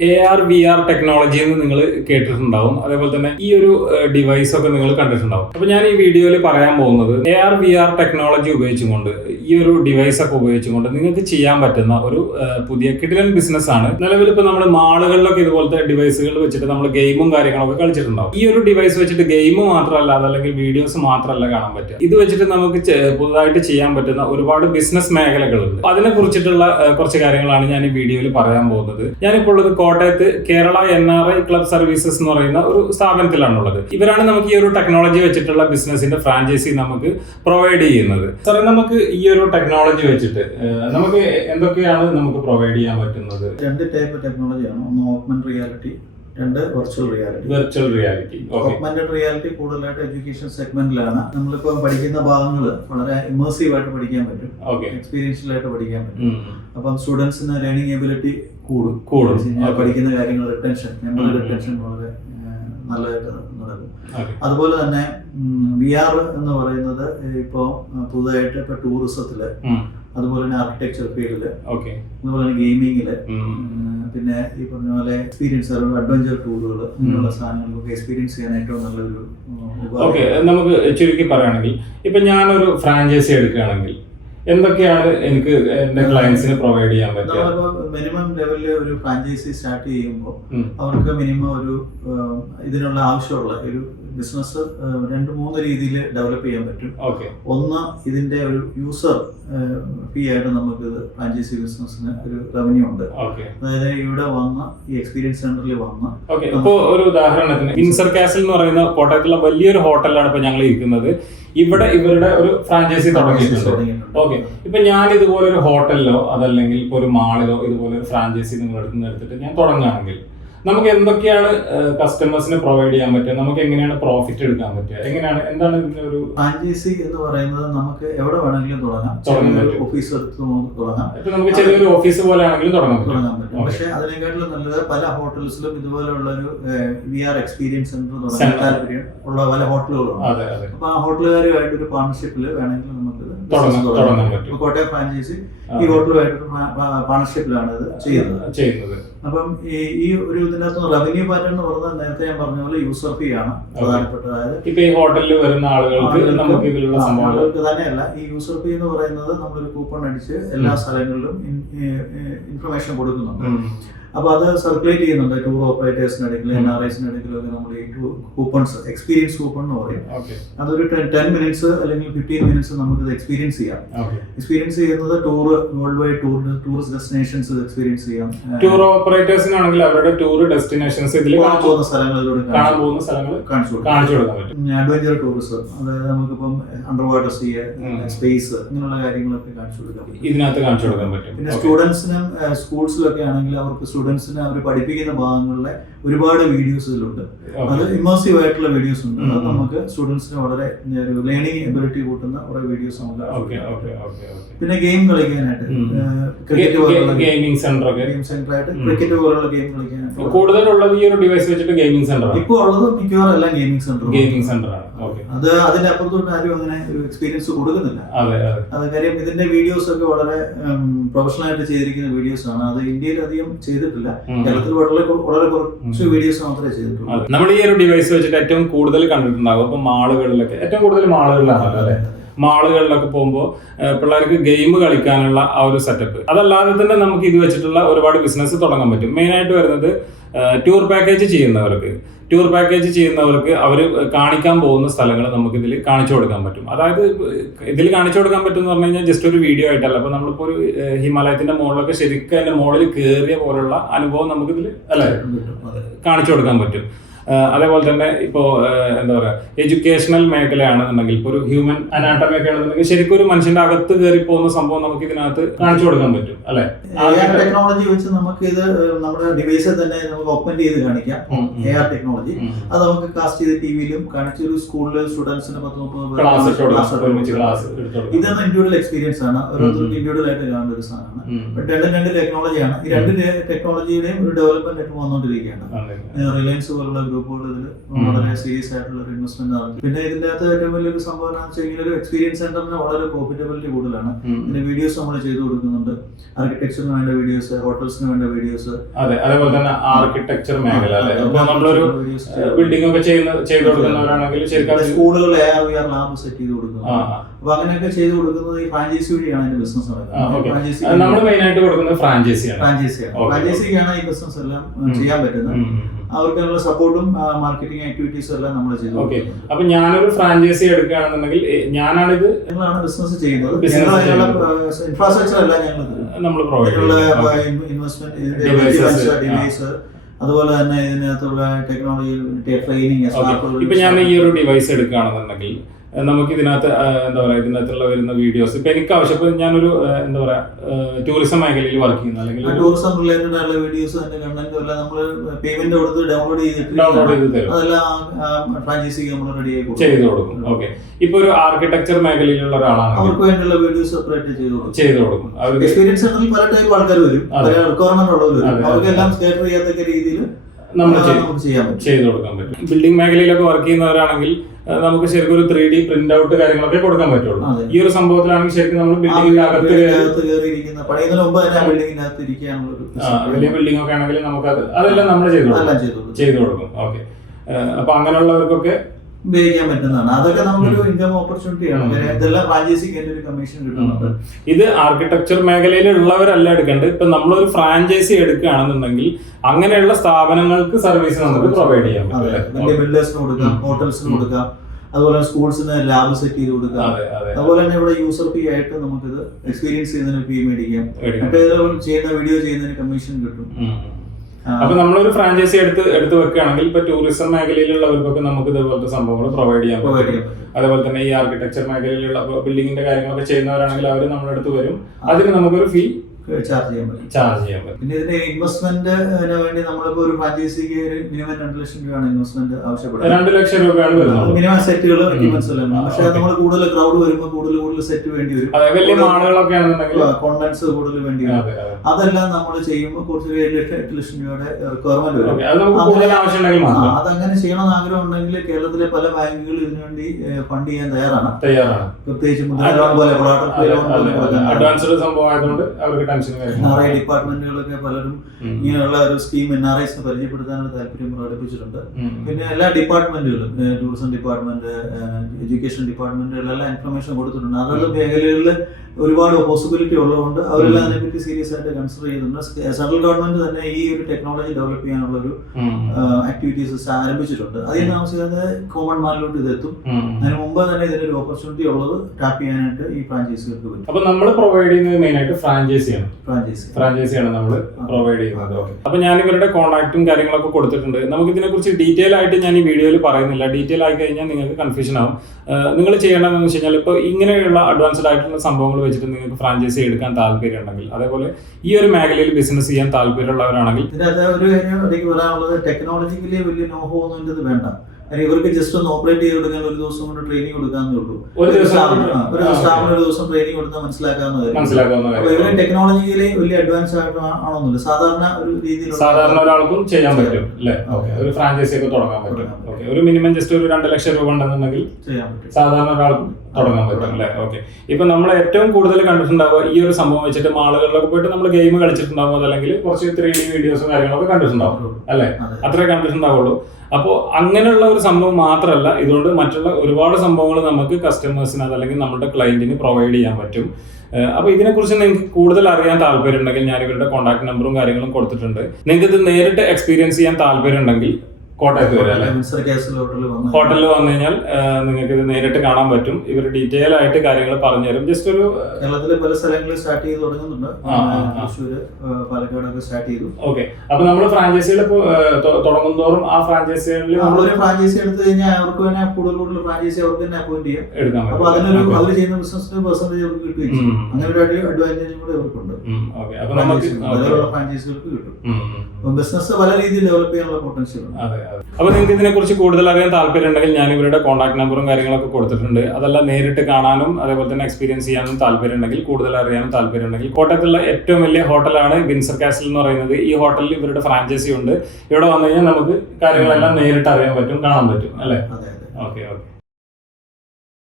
AR VR technology എന്ന് നിങ്ങൾ കേട്ടിട്ടുണ്ടാവും. അതേപോലെ തന്നെ ഈ ഒരു ഡിവൈസ് ഒക്കെ നിങ്ങൾ കണ്ടിട്ടുണ്ടാവും. അപ്പോൾ ഞാൻ ഈ വീഡിയോയിൽ പറയാൻ പോകുന്നത് AR VR ടെക്നോളജി ഉപയോഗിച്ചുകൊണ്ട് ഈ ഒരു ഡിവൈസ് ഒക്കെ ഉപയോഗിച്ചുകൊണ്ട് നിങ്ങൾക്ക് ചെയ്യാൻ പറ്റുന്ന ഒരു പുതിയ കിടിലൻ ബിസിനസ് ആണ്. നിലവിൽ ഇപ്പോൾ നമ്മൾ മാളുകളിലൊക്കെ ഇതുപോലത്തെ ഡിവൈസുകൾ വെച്ചിട്ട് നമ്മൾ ഗെയിമും കാര്യങ്ങളൊക്കെ കളിച്ചിട്ടുണ്ടാവും. ഈ ഒരു ഡിവൈസ് വെച്ചിട്ട് ഗെയിം മാത്രമല്ല, അതല്ലെങ്കിൽ വീഡിയോസ് മാത്രമല്ല കാണാൻ പറ്റുക. ഇത് വെച്ചിട്ട് നമുക്ക് പുതുതായിട്ട് ചെയ്യാൻ പറ്റുന്ന ഒരുപാട് ബിസിനസ് മേഖലകളുണ്ട്. അതിനെ കുറിച്ചിട്ടുള്ള കുറച്ച് കാര്യങ്ങളാണ് ഞാൻ ഈ വീഡിയോയിൽ പറയാൻ പോകുന്നത്. ഞാനിപ്പോൾ ഉള്ളത് കോട്ടയത്ത് കേരള NRI ക്ലബ് സർവീസസ് എന്ന് പറയുന്ന ഒരു സ്ഥാപനത്തിലാണുള്ളത്. ഇവരാണ് നമുക്ക് ഈ ഒരു ടെക്നോളജി വെച്ചിട്ടുള്ള ബിസിനസിന്റെ ഫ്രാഞ്ചൈസി നമുക്ക് പ്രൊവൈഡ് ചെയ്യുന്നത്. സാറേ, നമുക്ക് ഈ ഒരു ടെക്നോളജി വെച്ചിട്ട് നമുക്ക് എന്തൊക്കെയാണ് നമുക്ക് പ്രൊവൈഡ് ചെയ്യാൻ പറ്റുന്നത്? രണ്ട് ടൈപ്പ് ടെക്നോളജിയാണ്. ഒന്ന് ഓഗ്മെന്റഡ് റിയാലിറ്റി, രണ്ട് വെർച്വൽ റിയാലിറ്റി. ഓഗ്മെന്റഡ് റിയാലിറ്റി കൂടുതലായിട്ട് എഡ്യൂക്കേഷൻ സെഗ്മെന്റിലാണ്. നമ്മളിപ്പോൾ പഠിക്കുന്ന ഭാഗങ്ങൾ വളരെ ഇമേഴ്സീവ് ആയിട്ട് പഠിക്കാൻ പറ്റും, എക്സ്പീരിയൻഷ്യലായിട്ട് പഠിക്കാൻ പറ്റും. അപ്പം സ്റ്റുഡൻസിന് ലേണിംഗ് എബിലിറ്റി കൂടും. പഠിക്കുന്ന കാര്യങ്ങൾ മെമ്മറി റിട്ടൻഷൻ വളരെ നല്ലതായിട്ട് നടക്കും. അതുപോലെ തന്നെ VR എന്ന് പറയുന്നത് ഇപ്പോൾ പുതുതായിട്ട് ഇപ്പൊ ടൂറിസത്തില്, അതുപോലെ തന്നെ ആർക്കിടെക്ചർ ഫീൽഡില്, അതുപോലെ തന്നെ ഗെയിമിങ്ങില്, പിന്നെ ഈ പറഞ്ഞ പോലെ എക്സ്പീരിയൻസ് അഡ്വഞ്ചർ ടൂറുകൾ, അങ്ങനെയുള്ള സാധനങ്ങളൊക്കെ എക്സ്പീരിയൻസ് ചെയ്യാൻ ഏറ്റവും നല്ലൊരു നമുക്ക് ചുരുക്കി പറയുകയാണെങ്കിൽ ഇപ്പൊ ഞാനൊരു ഫ്രാഞ്ചൈസി എടുക്കുകയാണെങ്കിൽ എന്തൊക്കെയാണ് എനിക്ക് എന്റെ ക്ലയൻസിന് പ്രൊവൈഡ് ചെയ്യാൻ പറ്റുക? മിനിമം ലെവലിൽ ഒരു ഫ്രാഞ്ചൈസി സ്റ്റാർട്ട് ചെയ്യുമ്പോൾ അവർക്ക് മിനിമം ഒരു ഇതിനുള്ള ആവശ്യമുള്ള ഒരു ബിസിനസ് 2-3 രീതിയിൽ ഡെവലപ്പ് ചെയ്യാൻ പറ്റും. ഒന്ന്, ഇതിന്റെ ഒരു യൂസർ ഫീ ആയിട്ട് നമുക്ക് ഫ്രാഞ്ചൈസി ബിസിനസിന് ഒരു റവന്യൂ ഉണ്ട്. അതായത് ഇവിടെ വന്ന ഈ എക്സ്പീരിയൻസ് സെന്ററിൽ വന്ന ഇപ്പോ ഒരു ഉദാഹരണത്തിന് ഇൻസർ കാസിൽ എന്ന് പറയുന്ന കോട്ടയത്തുള്ള വലിയൊരു ഹോട്ടലിലാണ് ഇപ്പൊ ഞങ്ങൾ ഇരിക്കുന്നത്. ഇവിടെ ഇവരുടെ ഒരു ഫ്രാഞ്ചൈസി തുടങ്ങിയിട്ടുണ്ട്. ഓക്കെ, ഇപ്പൊ ഞാൻ ഇതുപോലെ ഒരു ഹോട്ടലിലോ അതല്ലെങ്കിൽ ഇപ്പൊ ഒരു മാളിലോ ഇതുപോലെ ഒരു ഫ്രാഞ്ചൈസി നിങ്ങളുടെ എടുത്തിട്ട് ഞാൻ തുടങ്ങുകയാണെങ്കിൽ നമുക്ക് എന്തൊക്കെയാണ് കസ്റ്റമേഴ്സിന് പ്രൊവൈഡ് ചെയ്യാൻ പറ്റുക? നമുക്ക് എങ്ങനെയാണ് പ്രോഫിറ്റ് എടുക്കാൻ പറ്റുക? എന്താണ് ഇതിന്റെ ഒരു ഫ്രാഞ്ചൈസി എന്ന് പറയുന്നത്? നമുക്ക് എവിടെ വേണമെങ്കിലും തുടങ്ങാം. ഓഫീസ് എടുത്ത് തുടങ്ങാം. നമുക്ക് ചെറിയൊരു ഓഫീസ് പോലെ ആണെങ്കിലും തുടങ്ങാൻ പറ്റും. പക്ഷെ അതിനെക്കാട്ടിലും നല്ലത് പല ഹോട്ടൽസിലും ഇതുപോലെയുള്ള ഒരു VR എക്സ്പീരിയൻസ് സെന്റർ തുടങ്ങാൻ താല്പര്യം ഉള്ള പല ഹോട്ടലുകളുണ്ട്. അപ്പൊ ആ ഹോട്ടലുകാരുമായിട്ട് ഒരു പാർട്ണർഷിപ്പിൽ വേണമെങ്കിൽ നമുക്ക് തുടങ്ങാൻ പറ്റും. കോട്ടയം ഫ്രാഞ്ചൈസി ഈ ഹോട്ടലുമായിട്ട് പാർട്ണർഷിപ്പിലാണ് ഇത് ചെയ്യുന്നത്. അപ്പം ഈ ഒരു ഇതിനകത്ത് റവന്യൂ പാറ്റേൺ എന്ന് പറഞ്ഞാൽ നേരത്തെ ഞാൻ പറഞ്ഞ പോലെ യൂസർ ഫീ ആണ് പ്രധാനപ്പെട്ടത്. അതായത് ഈ ഹോട്ടലിൽ വരുന്ന ആളുകൾക്ക് തന്നെയല്ല, ഈ യൂസർ ഫീ എന്ന് പറയുന്നത് നമ്മളൊരു കൂപ്പൺ അടിച്ച് എല്ലാ സ്ഥലങ്ങളിലും ഇൻഫർമേഷൻ കൊടുക്കുന്നുണ്ട്. അപ്പൊ അത് സർക്കുലേറ്റ് ചെയ്യുന്നുണ്ട്. ടൂർ ഓപ്പറേറ്റേഴ്സിന് അടുക്കലും NRIസിന് അടുക്കലും ഒക്കെ നമ്മൾ ഈ കൂപ്പൺസ്, എക്സ്പീരിയൻസ് കൂപ്പൺ എന്ന് പറയും. അതൊരു 10 മിനിറ്റ്സ് അല്ലെങ്കിൽ 15 മിനിറ്റ്സ് നമുക്ക് ഇത് എക്സ്പീരിയൻസ് ചെയ്യാം. എക്സ്പീരിയൻസ് ചെയ്യുന്നത് world wide tourist destinations experience ചെയ്യാം. ടൂർ ഓപ്പറേറ്റേഴ്സിനാണെങ്കിൽ അവരുടെ ടൂർ ഡെസ്റ്റിനേഷൻസ് പോകുന്ന സ്ഥലങ്ങളിലൂടെ കാണിച്ചു കൊടുക്കാൻ പറ്റും. അഡ്വഞ്ചർ ടൂറിസം, അതായത് നമുക്കിപ്പം അണ്ടർ വാട്ടർ സീ, സ്പേസ്, ഇങ്ങനെയുള്ള കാര്യങ്ങളൊക്കെ കാണിച്ചു കൊടുക്കാൻ പറ്റും. ഇതിനകത്ത് കാണിച്ചു കൊടുക്കാൻ പറ്റും. പിന്നെ സ്റ്റുഡൻസിനും സ്കൂൾസിലൊക്കെ ആണെങ്കിൽ അവർക്ക് സ്റ്റുഡൻസിനെ അവർ പഠിപ്പിക്കുന്ന ഭാഗങ്ങളിലെ ഒരുപാട് വീഡിയോസ് ഇതിലുണ്ട്. അത് ഇമേഴ്സീവ് ആയിട്ടുള്ള വീഡിയോസ് ഉണ്ട്. അത് നമുക്ക് സ്റ്റുഡൻസിന് വളരെ ലേണിംഗ് എബിലിറ്റി കൂട്ടുന്ന കുറെ വീഡിയോസ് നമുക്ക്. പിന്നെ ഗെയിം കളിക്കാനായിട്ട് ഗെയിമിംഗ് സെന്റർ ആയിട്ട് ക്രിക്കറ്റ് പോലുള്ള ഗെയിം കളിക്കാനായിട്ട് കൂടുതലുള്ളത് ഈ ഒരു ഡിവൈസ് വെച്ചിട്ട് ഗെയിമിംഗ് സെന്റർ ഇപ്പോൾ ഉള്ളത് മിക്കവാറും എല്ലാം ഗെയിമിംഗ് സെന്റർ ആണ്. അത് അതിന്റെ അപ്പുറത്തോട്ട് ആരും അങ്ങനെ ഒരു എക്സ്പീരിയൻസ് കൊടുക്കുന്നില്ല. അത് കാര്യം ഇതിന്റെ വീഡിയോസ് ഒക്കെ വളരെ പ്രൊഫഷണൽ ആയിട്ട് ചെയ്തിരിക്കുന്ന വീഡിയോസ് ആണ്. അത് ഇന്ത്യയിൽ അധികം ചെയ്തിട്ടില്ല. കേരളത്തിൽ വളരെ കുറച്ച് വീഡിയോസ് മാത്രമേ ചെയ്തിട്ടുള്ളൂ. നമ്മൾ ഈ ഒരു ഡിവൈസ് വെച്ചിട്ട് ഏറ്റവും കൂടുതൽ കണ്ടിട്ടുണ്ടാവും ഇപ്പൊ മാളുകളിലൊക്കെ, ഏറ്റവും കൂടുതൽ മാളുകളിലാണ് അല്ലെ. മാളുകളിലൊക്കെ പോകുമ്പോൾ പിള്ളേർക്ക് ഗെയിം കളിക്കാനുള്ള ആ ഒരു സെറ്റപ്പ്. അതല്ലാതെ തന്നെ നമുക്ക് ഇത് വെച്ചിട്ടുള്ള ഒരുപാട് ബിസിനസ് തുടങ്ങാൻ പറ്റും. മെയിനായിട്ട് വരുന്നത് ടൂർ പാക്കേജ് ചെയ്യുന്നവർക്ക് അവർ കാണിക്കാൻ പോകുന്ന സ്ഥലങ്ങൾ നമുക്ക് ഇതിൽ കാണിച്ചു കൊടുക്കാൻ പറ്റും. അതായത് ഇതിൽ കാണിച്ചു കൊടുക്കാൻ പറ്റും എന്ന് പറഞ്ഞു കഴിഞ്ഞാൽ ജസ്റ്റ് ഒരു വീഡിയോ ആയിട്ടല്ല. അപ്പൊ നമ്മളിപ്പോൾ ഒരു ഹിമാലയത്തിന്റെ മുകളിലൊക്കെ ശരിക്കും അതിന്റെ മുകളിൽ കയറിയ പോലുള്ള അനുഭവം നമുക്ക് ഇതിൽ കാണിച്ചു കൊടുക്കാൻ പറ്റും. അതേപോലെ തന്നെ ഇപ്പോൾ എന്താ പറയുക, എഡ്യൂക്കേഷണൽ മേഖലയാണെന്നുണ്ടെങ്കിൽ ഇപ്പോൾ ഒരു ഹ്യൂമൻ അനാട്ടമി ഒക്കെ ആണെന്നുണ്ടെങ്കിൽ ശരിക്കും ഒരു മനുഷ്യന്റെ അകത്ത് കയറി പോകുന്ന സംഭവം നമുക്ക് ഇതിനകത്ത് കാണിച്ചു കൊടുക്കാൻ പറ്റും അല്ലെ. ടെക്നോളജി വെച്ച് നമുക്ക് ഇത് നമ്മുടെ ഡിവൈസിൽ തന്നെ നമുക്ക് ഓപ്പൺമെന്റ് ചെയ്ത് കാണിക്കാം. AR ടെക്നോളജി അത് നമുക്ക് കാസ്റ്റ് ചെയ്ത് ടിവിയിലും കാണിച്ച് ഒരു സ്കൂളിലെ സ്റ്റുഡൻസിന് 10-30 ക്ലാസ് ഇതൊന്നും ഇൻഡിവിജ്വൽ എക്സ്പീരിയൻസ് ആണ്. ഓരോരുത്തർക്ക് ഇൻഡിവിജ്വൽ ആയിട്ട് കാണുന്ന ഒരു സാധനമാണ്. രണ്ട് ടെക്നോളജിയാണ്. ഈ രണ്ട് ടെക്നോളജിയുടെയും ഒരു ഡെവലപ്മെന്റ് ആയിട്ട് വന്നുകൊണ്ടിരിക്കുകയാണ്. റിലയൻസ് പോലുള്ള ഗ്രൂപ്പുകൾ ഇതിൽ വളരെ സീരിയസ് ആയിട്ടുള്ള ഒരു ഇൻവെസ്റ്റ്മെന്റ് നടത്തി. പിന്നെ ഇതിന്റെ അകത്ത് ഏറ്റവും വലിയൊരു സംഭവം എന്ന് വെച്ചാൽ ഇങ്ങനെ ഒരു എക്സ്പീരിയൻസ് സെന്ററിന് വളരെ പ്രോഫിറ്റബിലിറ്റി കൂടുതലാണ്. ഇതിന്റെ വീഡിയോസ് നമ്മൾ ചെയ്തു കൊടുക്കുന്നുണ്ട്, ആർക്കിടെക്ചറിന് വേണ്ട വീഡിയോസ്, ഹോട്ടൽസിന് വേണ്ട വീഡിയോസ്. അതെ, അതേപോലെ തന്നെ ആർക്കിടെക്ചർ മേഖല അല്ലെ, നമ്മളൊരു ബിൽഡിംഗ് ഒക്കെ ചെയ്തു കൊടുക്കുന്നവരാണെങ്കിൽ ശരിക്കും സ്കൂളുകൾ AR VR ലാബ് സെറ്റ് ചെയ്ത് കൊടുക്കുന്നു. അപ്പൊ അങ്ങനെയൊക്കെ ചെയ്ത് കൊടുക്കുന്നത് ഈ ഫ്രാഞ്ചൈസി വഴിയാണ് ഇതിന്റെ ബിസിനസ് നടക്കുന്നത്. നമ്മൾ മെയിൻ ആയിട്ട് കൊടുക്കുന്നത് ഫ്രാഞ്ചൈസിയാണ്. ഫ്രാഞ്ചൈസിക്കാണ് ഈ ബിസിനസ് എല്ലാം ചെയ്യാൻ പറ്റുന്നത്. അവർക്കുള്ള സപ്പോർട്ടും മാർക്കറ്റിംഗ് ആക്ടിവിറ്റീസും എല്ലാം നമ്മൾ ചെയ്തു. ഓക്കെ, അപ്പൊ ഞാനൊരു ഫ്രാഞ്ചൈസി എടുക്കുകയാണെന്നുണ്ടെങ്കിൽ ഞാനാണിത് നിങ്ങളാണ് ബിസിനസ് ചെയ്യുന്നത്. ഇൻഫ്രാസ്ട്രക്ചർ എല്ലാം നമ്മൾ പ്രൊവൈഡ് ചെയ്യുന്നത്. ഇൻവെസ്റ്റ്മെന്റ്, ഡിവൈസ്, അതുപോലെ തന്നെ ഇതിനകത്തുള്ള ടെക്നോളജി ട്രെയിനിങ്. ഇപ്പൊ ഞാൻ ഈ ഒരു ഡിവൈസ് എടുക്കുകയാണെന്നുണ്ടെങ്കിൽ നമുക്ക് ഇതിനകത്ത് എന്താ പറയാ, ഇതിനകത്തുള്ള വരുന്ന വീഡിയോസ് ഇപ്പൊ എനിക്ക് ആവശ്യം, ഞാനൊരു എന്താ പറയാ ടൂറിസം മേഖലയിൽ വർക്ക് ചെയ്യുന്ന അല്ലെങ്കിൽ ടൂറിസം റിലേറ്റഡ് ആയിട്ടുള്ള വീഡിയോസ് അതിന്റെ കണ്ടന്റ് എല്ലാം നമ്മൾ പേയ്മെന്റ് കൊടുത്ത് ഡൗൺലോഡ് ചെയ്ത് തരും. അതെല്ലാം ഫ്രാഞ്ചൈസിക്ക് നമ്മൾ റെഡി ചെയ്ത് കൊടുക്കും. ഓക്കെ, ഇപ്പൊ ഒരു ആർക്കിടെക്ചർ മേഖലയിലുള്ള ഒരാളാണ്, അവർക്ക് വേണ്ടിയുള്ള വീഡിയോസ് സെപ്പറേറ്റ് ചെയ്ത് കൊടുക്കും. എക്സ്പീരിയൻസ് സെന്ററിൽ പല ടൈപ്പ് ആൾക്കാർ വരും, റിക്വയർമെന്റ് ഉള്ളവർ വരും. അവർക്കെല്ലാം സ്കേറ്റർ ചെയ്യാത്ത രീതിയിൽ നമ്മൾ ചെയ്ത് കൊടുക്കാൻ പറ്റും. ബിൽഡിംഗ് മേഖലയിലൊക്കെ വർക്ക് ചെയ്യുന്നവരാണെങ്കിൽ നമുക്ക് ശരിക്കും ഒരു 3D പ്രിന്റ് ഔട്ട് കാര്യങ്ങളൊക്കെ കൊടുക്കാൻ പറ്റുള്ളൂ. ഈ ഒരു സംഭവത്തിലാണെങ്കിൽ ശരിക്കും നമ്മൾ ബിൽഡിംഗിനകത്ത് വലിയ ബിൽഡിംഗ് ഒക്കെ ആണെങ്കിൽ നമുക്ക് അതെല്ലാം നമ്മൾ ചെയ്തു കൊടുക്കും. ഓക്കെ, അപ്പൊ അങ്ങനെയുള്ളവർക്കൊക്കെ ഉപയോഗിക്കാൻ പറ്റുന്നതാണ്. അതൊക്കെ നമുക്കൊരു ഇൻകം ഓപ്പർച്യൂണിറ്റിയാണ്. ഇതെല്ലാം ഫ്രാഞ്ചൈസിക്ക് ഒരു കമ്മീഷൻ കിട്ടുന്നുണ്ട്. ഇത് ആർക്കിടെക്ചർ മേഖലയിലുള്ളവരല്ല എടുക്കേണ്ടത്. ഇപ്പൊ നമ്മളൊരു ഫ്രാഞ്ചൈസി എടുക്കുകയാണെന്നുണ്ടെങ്കിൽ അങ്ങനെയുള്ള സ്ഥാപനങ്ങൾക്ക് സർവീസ് നമുക്ക് പ്രൊവൈഡ് ചെയ്യാൻ പറ്റും. വലിയ ബിൽഡേഴ്സിന് കൊടുക്കാം, ഹോട്ടൽസിന് കൊടുക്കാം, അതുപോലെ സ്കൂൾസിന് ലാബ് സെറ്റ് ചെയ്ത് കൊടുക്കാം. അതുപോലെ തന്നെ ഇവിടെ യൂസർ ഫീ ആയിട്ട് നമുക്കിത് എക്സ്പീരിയൻസ് ചെയ്യുന്നതിന് ഫീ മേടിക്കാം. ചെയ്യുന്ന വീഡിയോ ചെയ്യുന്നതിന് കമ്മീഷൻ കിട്ടും. അപ്പൊ നമ്മളൊരു ഫ്രാഞ്ചൈസി എടുത്ത് വെക്കുകയാണെങ്കിൽ ഇപ്പൊ ടൂറിസം മേഖലയിലുള്ളവർക്കൊക്കെ നമുക്ക് ഇതുപോലത്തെ സംഭവങ്ങൾ പ്രൊവൈഡ് ചെയ്യാൻ പറ്റും. അതേപോലെ തന്നെ ഈ ആർക്കിടെക്ചർ മേഖലയിലുള്ള ബിൽഡിങ്ങിന്റെ കാര്യങ്ങളൊക്കെ ചെയ്യുന്നവരാണെങ്കിൽ അവർ നമ്മുടെ അടുത്ത് വരും, അതിന് നമുക്കൊരു ഫീ ചാർജ് ചെയ്യാൻ പറ്റും. പിന്നെ ഇതിന്റെ ഇൻവെസ്റ്റ്മെന്റിന് വേണ്ടി നമ്മളിപ്പോ ഒരു ഫ്രാഞ്ചൈസിക്ക് മിനിമം 2 ലക്ഷം രൂപയാണ് ഇൻവെസ്റ്റ്മെന്റ് ആവശ്യപ്പെടുന്നത്. 2 ലക്ഷം രൂപയാണ് വരുന്നത് മിനിമം സെറ്റുകൾ എക്യുപ്മെന്റ്സ്. പക്ഷെ നമ്മൾ കൂടുതൽ ക്രൗഡ് വരുമ്പോൾ കൂടുതൽ സെറ്റ് വേണ്ടി വരും. വലിയ മാളുകളൊക്കെ ആണെന്നുണ്ടെങ്കിൽ കോൺവെന്റ്സ് കൂടുതൽ വേണ്ടി വരും. അതെല്ലാം നമ്മൾ ചെയ്യുമ്പോൾ കുറച്ച് 7 ലക്ഷം രൂപയുടെ റിക്വയർമെന്റ് വരും. അതങ്ങനെ ചെയ്യണമെന്ന് ആഗ്രഹം ഉണ്ടെങ്കിൽ കേരളത്തിലെ പല ബാങ്കുകൾ ഇതിനുവേണ്ടി ഫണ്ട് ചെയ്യാൻ തയ്യാറാണ്. പ്രത്യേകിച്ച് അഡ്വാൻസ്ഡ് സംഭവമായതുകൊണ്ട് അവർക്ക് NRI ഡിപ്പാർട്ട്മെന്റുകളൊക്കെ പലരും ഇങ്ങനെയുള്ള ഒരു സ്കീം NRIസിന് പരിചയപ്പെടുത്താനുള്ള താല്പര്യം പ്രകടിപ്പിച്ചിട്ടുണ്ട്. പിന്നെ എല്ലാ ഡിപ്പാർട്ട്മെന്റുകളും, ടൂറിസം ഡിപ്പാർട്ട്മെന്റ്, എഡ്യൂക്കേഷൻ ഡിപ്പാർട്ട്മെന്റുകളെല്ലാം ഇൻഫർമേഷൻ കൊടുത്തിട്ടുണ്ട്. അതത് മേഖലകളിൽ ഒരുപാട് പോസിബിലിറ്റി ഉള്ളതുകൊണ്ട് അവരെല്ലാം അതിനെപ്പറ്റി സീരിയസ് ആയിട്ട് കൺസിഡർ ചെയ്യുന്നുണ്ട്. സെൻട്രൽ ഗവൺമെന്റ് തന്നെ ഈ ഒരു ടെക്നോളജി ഡെവലപ്പ് ചെയ്യാനുള്ള ഒരു ആക്ടിവിറ്റീസ് ആരംഭിച്ചിട്ടുണ്ട്. അതിന് താമസിക്കാതെ കോമൺ മാനിലോട്ട് ഇതെത്തും. അതിന് മുമ്പ് തന്നെ ഇതിനൊരു ഓപ്പർച്യൂണിറ്റി ഉള്ളത് ടാപ്പ് ചെയ്യാനായിട്ട് ഈ ഫ്രാഞ്ചൈസികൾക്ക് പറ്റും. അപ്പൊ നമ്മൾ പ്രൊവൈഡ് ചെയ്യുന്നത് മെയിൻ ആയിട്ട് ഫ്രാഞ്ചൈസിയാണ് നമ്മൾ പ്രൊവൈഡ് ചെയ്യുന്നത്. അപ്പൊ ഞാൻ ഇവരുടെ കോൺടാക്റ്റും കാര്യങ്ങളൊക്കെ കൊടുത്തിട്ടുണ്ട്. നമുക്ക് ഇതിനെ കുറിച്ച് ഡീറ്റെയിൽ ആയിട്ട് ഞാൻ ഈ വീഡിയോയിൽ പറയുന്നില്ല. ഡീറ്റെയിൽ ആയി കഴിഞ്ഞാൽ നിങ്ങൾക്ക് കൺഫ്യൂഷൻ ആവും. നിങ്ങൾ ചെയ്യേണ്ടതെന്ന് വെച്ച് കഴിഞ്ഞാൽ ഇപ്പോൾ ഇങ്ങനെയുള്ള അഡ്വാൻസ്ഡ് ആയിട്ടുള്ള സംഭവങ്ങൾ വെച്ചിട്ട് നിങ്ങൾക്ക് ഫ്രാഞ്ചൈസി എടുക്കാൻ താല്പര്യം ഉണ്ടെങ്കിൽ, അതേപോലെ ഈ ഒരു മേഖലയിൽ ബിസിനസ് ചെയ്യാൻ താല്പര്യമുള്ളവരാണെങ്കിൽ ടെക്നോളജിക്കലി വലിയ നോഹോ ഒന്നും ഇത് വേണ്ട. ഇവർക്ക് ജസ്റ്റ് ഒന്ന് ഓപ്പറേറ്റ് ചെയ്ത് കൊടുക്കാൻ ഒരു ദിവസം കൊണ്ട് ട്രെയിനിങ് കൊടുക്കാന്നേ ഉള്ളൂ. ഒരു ദിവസം ട്രെയിനിങ് കൊടുത്താൽ മനസ്സിലാക്കാവുന്ന ഇവര് ടെക്നോളജിക്കലി വലിയ അഡ്വാൻസ് ആണോന്നില്ല. സാധാരണ ഒരു രീതിയിൽ സാധാരണ ഒരാൾക്കും ചെയ്യാൻ പറ്റും അല്ലെ. ഒരു ഫ്രാഞ്ചൈസി ഒക്കെ തുടങ്ങാൻ പറ്റും. ഒരു മിനിമം ജസ്റ്റ് ഒരു 2 ലക്ഷം രൂപ ഉണ്ടെന്നുണ്ടെങ്കിൽ സാധാരണ ഒരാൾക്കും തുടങ്ങാൻ പറ്റും അല്ലെ. ഓക്കെ, ഇപ്പൊ നമ്മൾ ഏറ്റവും കൂടുതൽ കണ്ടിട്ടുണ്ടാവുക ഈ ഒരു സംഭവം വെച്ചിട്ട് മാളുകളിലൊക്കെ പോയിട്ട് നമ്മൾ ഗെയിം കളിച്ചിട്ടുണ്ടാവും, അല്ലെങ്കിൽ കുറച്ച് 3D വീഡിയോസും കാര്യങ്ങളൊക്കെ കണ്ടിട്ടുണ്ടാവും അല്ലെ. അത്രേ കണ്ടിട്ടുണ്ടാവുള്ളൂ. അപ്പോൾ അങ്ങനെയുള്ള ഒരു സംഭവം മാത്രമല്ല, ഇതുകൊണ്ട് മറ്റുള്ള ഒരുപാട് സംഭവങ്ങൾ നമുക്ക് കസ്റ്റമേഴ്സിന് അതല്ലെങ്കിൽ നമ്മുടെ ക്ലയന്റിന് പ്രൊവൈഡ് ചെയ്യാൻ പറ്റും. അപ്പോൾ ഇതിനെക്കുറിച്ച് നിങ്ങൾക്ക് കൂടുതൽ അറിയാൻ താല്പര്യം ഉണ്ടെങ്കിൽ ഞാൻ ഇവരുടെ കോൺടാക്ട് നമ്പറും കാര്യങ്ങളും കൊടുത്തിട്ടുണ്ട്. നിങ്ങൾക്ക് ഇത് നേരിട്ട് എക്സ്പീരിയൻസ് ചെയ്യാൻ താല്പര്യം ഉണ്ടെങ്കിൽ കോട്ടയത്ത് വരാം അല്ലെ. ഹോട്ടലിൽ വന്നു കഴിഞ്ഞാൽ നിങ്ങൾക്ക് ഇത് നേരിട്ട് കാണാൻ പറ്റും. ഇവർ ഡീറ്റെയിൽ ആയിട്ട് കാര്യങ്ങൾ പറഞ്ഞുതരും. ജസ്റ്റ് ഒരു കേരളത്തിലെ പല സ്ഥലങ്ങളിൽ സ്റ്റാർട്ട് ചെയ്ത് തുടങ്ങുന്നുണ്ട്. തൃശ്ശൂര്, പാലക്കാടൊക്കെ സ്റ്റാർട്ട് ചെയ്തു. ഓക്കെ, അപ്പൊ നമ്മൾ ഫ്രാഞ്ചൈസികൾ തുടങ്ങും തോറും ആ ഫ്രാഞ്ചൈസികളിൽ നമ്മളൊരു ഫ്രാഞ്ചൈസി എടുത്തു കഴിഞ്ഞാൽ അവർക്ക് തന്നെ കൂടുതൽ ഫ്രാഞ്ചൈസി അവർക്ക് തന്നെ അപ്പോയിന്റ് ചെയ്യാം. എടുക്കാൻ പറ്റും. അപ്പൊ അതിനൊരു അവർ ചെയ്യുന്ന ബിസിനസിന് പെർസെന്റേജ് അവർക്ക് കിട്ടുകയും അങ്ങനെ ഒരു അഡ്വാൻറ്റേജും കൂടെ അവർക്കുണ്ട്. അപ്പൊ നമുക്ക് ഫ്രാഞ്ചൈസികൾക്ക് കിട്ടും. ബിസിനസ് പല രീതിയിൽ ഡെവലപ്പ് ചെയ്യാനുള്ള പൊട്ടൻഷ്യൽ ഉണ്ട്. അപ്പോൾ നിങ്ങൾക്ക് ഇതിനെക്കുറിച്ച് കൂടുതൽ അറിയാൻ താല്പര്യം ഉണ്ടെങ്കിൽ ഞാൻ ഇവരുടെ കോൺടാക്ട് നമ്പറും കാര്യങ്ങളൊക്കെ കൊടുത്തിട്ടുണ്ട്. അതെല്ലാം നേരിട്ട് കാണാനും അതേപോലെ തന്നെ എക്സ്പീരിയൻസ് ചെയ്യാനും താല്പര്യം ഉണ്ടെങ്കിൽ, കൂടുതൽ അറിയാനും താല്പര്യം ഉണ്ടെങ്കിൽ, കോട്ടയത്തുള്ള ഏറ്റവും വലിയ ഹോട്ടലാണ് വിൻസർ കാസിൽ എന്ന് പറയുന്നത്. ഈ ഹോട്ടലിൽ ഇവരുടെ ഫ്രാഞ്ചൈസി ഉണ്ട്. ഇവിടെ വന്നു കഴിഞ്ഞാൽ നമുക്ക് കാര്യങ്ങളെല്ലാം നേരിട്ട് അറിയാൻ പറ്റും, കാണാൻ പറ്റും അല്ലേ? ഓക്കെ.